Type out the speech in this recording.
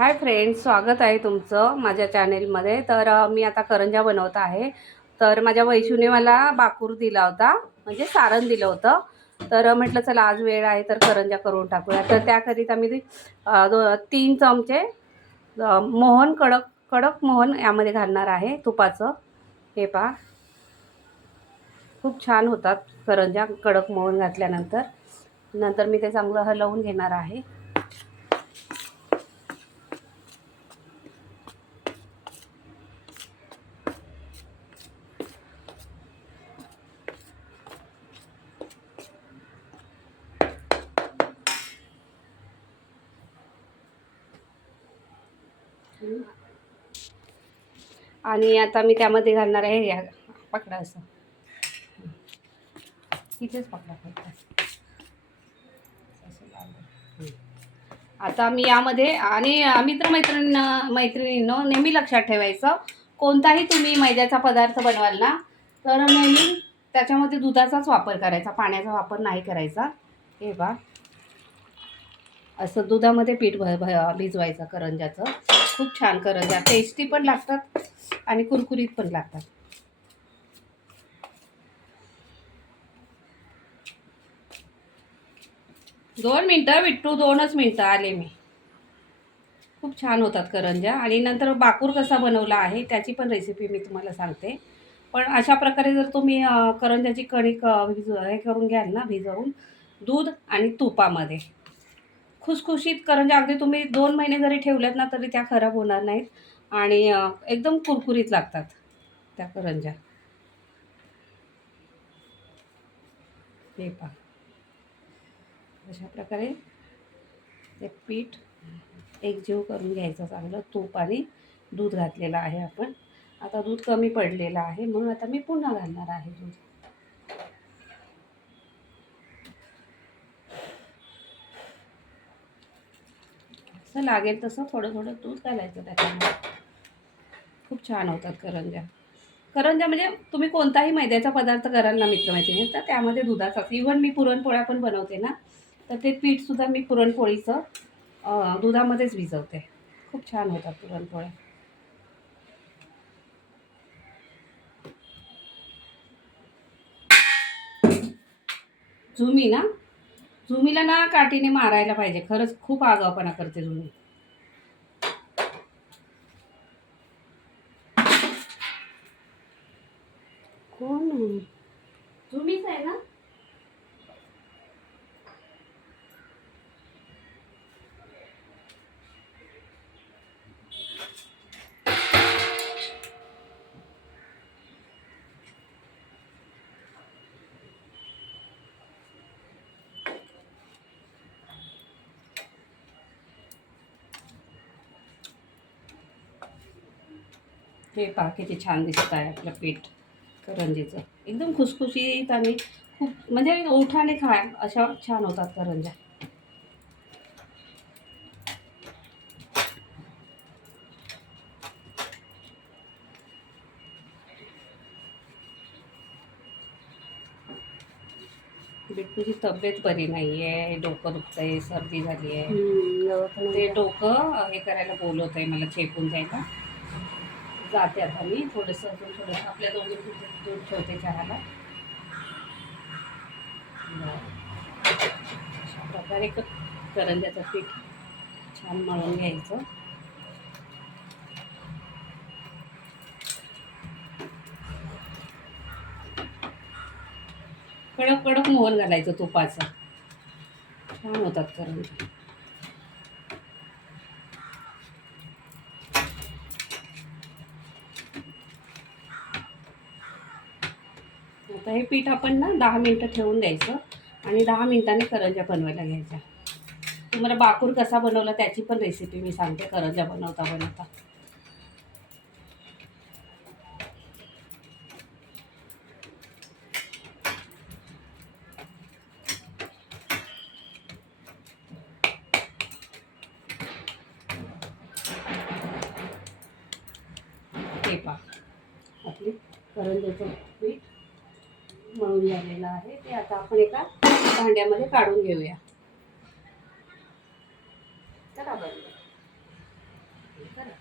Hi friends, स्वागत आहे तुमचं माझ्या चॅनेलमध्ये. तर मी आता करंजा बनवत आहे. तर माझ्या वैशूने मला बाकूर दिला होता, म्हणजे सारण दिलं होतं. तर म्हटलं चला आज वेळ आहे तर करंजा करून टाकूया. तर त्याकरिता मी 3 चमचे मोहन, कडक कडक मोहन यामध्ये घालणार आहे तुपाचं. हे पहा, खूप छान होतात करंजा कडक मोहन घातल्यानंतर. नंतर मी ते चांगलं हलवून घेणार आहे. आणि आता मी त्यामध्ये घालणार आहे, या पकडा असं, इथेच पकडा फक्त. आता मी यामध्ये, आणि मैत्रिणींनो नेहमी लक्षात ठेवायचं, कोणताही तुम्ही मैद्याचा पदार्थ बनवाल ना तर नेहमी त्याच्यामध्ये दुधाचाच वापर करायचा, पाण्याचा वापर नाही करायचा. हे बा, असं दुधामध्ये पीठ भिजवायचं करंजाचं. खूप छान करंजा टेस्टी पण लागतात आणि कुरकुरीत पण लागतात. 2 मिनटं विट्टू, 2च मिनटं आले मी. खूप छान होतात करंजा. आणि नंतर बाकूर कसा बनवला आहे त्याची पण रेसिपी मी तुम्हाला सांगते. पण अशा प्रकारे जर तुम्ही करंजाची कणिक हे करून घ्याल ना, भिजवून दूध आणि तुपामध्ये, खुसखुशीत करंजा, अगदी तुम्ही 2 महिने जरी ठेवल्यात ना तरी त्या खराब होणार नाहीत आणि एकदम कुरकुरीत लागतात त्या करंजा. हे पहा, अशा प्रकारे ते पीठ एकजीव करून घ्यायचं चांगलं. तूप आणि दूध घातलेलं आहे आपण. आता दूध कमी पडलेलं आहे म्हणून आता मी पुन्हा घालणार आहे दूध. असं लागेल तसं थोडं थोडं दूध घालायचं त्याच्यामध्ये. खूप छान होतात करंजा. करंजा म्हणजे तुम्ही कोणताही मैद्याचा पदार्थ कराल ना मित्रमैत्रिणी, तर त्यामध्ये दुधाचा, इव्हन मी पुरणपोळ्या पण बनवते ना, तर ते पीठसुद्धा मी पुरणपोळीचं दुधामध्येच भिजवते. खूप छान होतात पुरणपोळ्या. झुमी ना, झुमीला ना काठीने मारायला पाहिजे, खरंच खूप आगाऊपणा करते झुमी. कोण झुमीच आहे ना. हे पहा किती छान दिसत आहे आपलं पीठ करंजीचं. एकदम खुसखुशीत आणि खूप, म्हणजे ओठाने खाय अशा छान होतात करंज्या. बिट्टूची तब्येत बरी नाही आहे, डोकं दुखतंय, सर्दी झाली आहे. ते डोकं हे करायला बोलवत आहे मला, चेपून जायला. जाते आता मी. थोडंसं अजून थोडंसं आपल्या दोघी दूध ठेवते चहाला. अशा प्रकारे करंज्याचं पीठ छान मळून घ्यायचं. कडक कडक मोहन घालायचं तुपाचं, छान होतात करंज्या. आता हे पीठ आपण ना 10 मिनटं ठेवून द्यायचं आणि 10 मिनिटांनी करंज्या बनवायला घ्यायच्या. तुम्हाला बाकूर कसा बनवला त्याची पण रेसिपी मी सांगते करंज्या बनवता बनवता. हे पहा, आपली करंज्याचं पीठ मळून झालेलं आहे. ते आता आपण एका भांड्यामध्ये काढून घेऊया. चला बरं. चला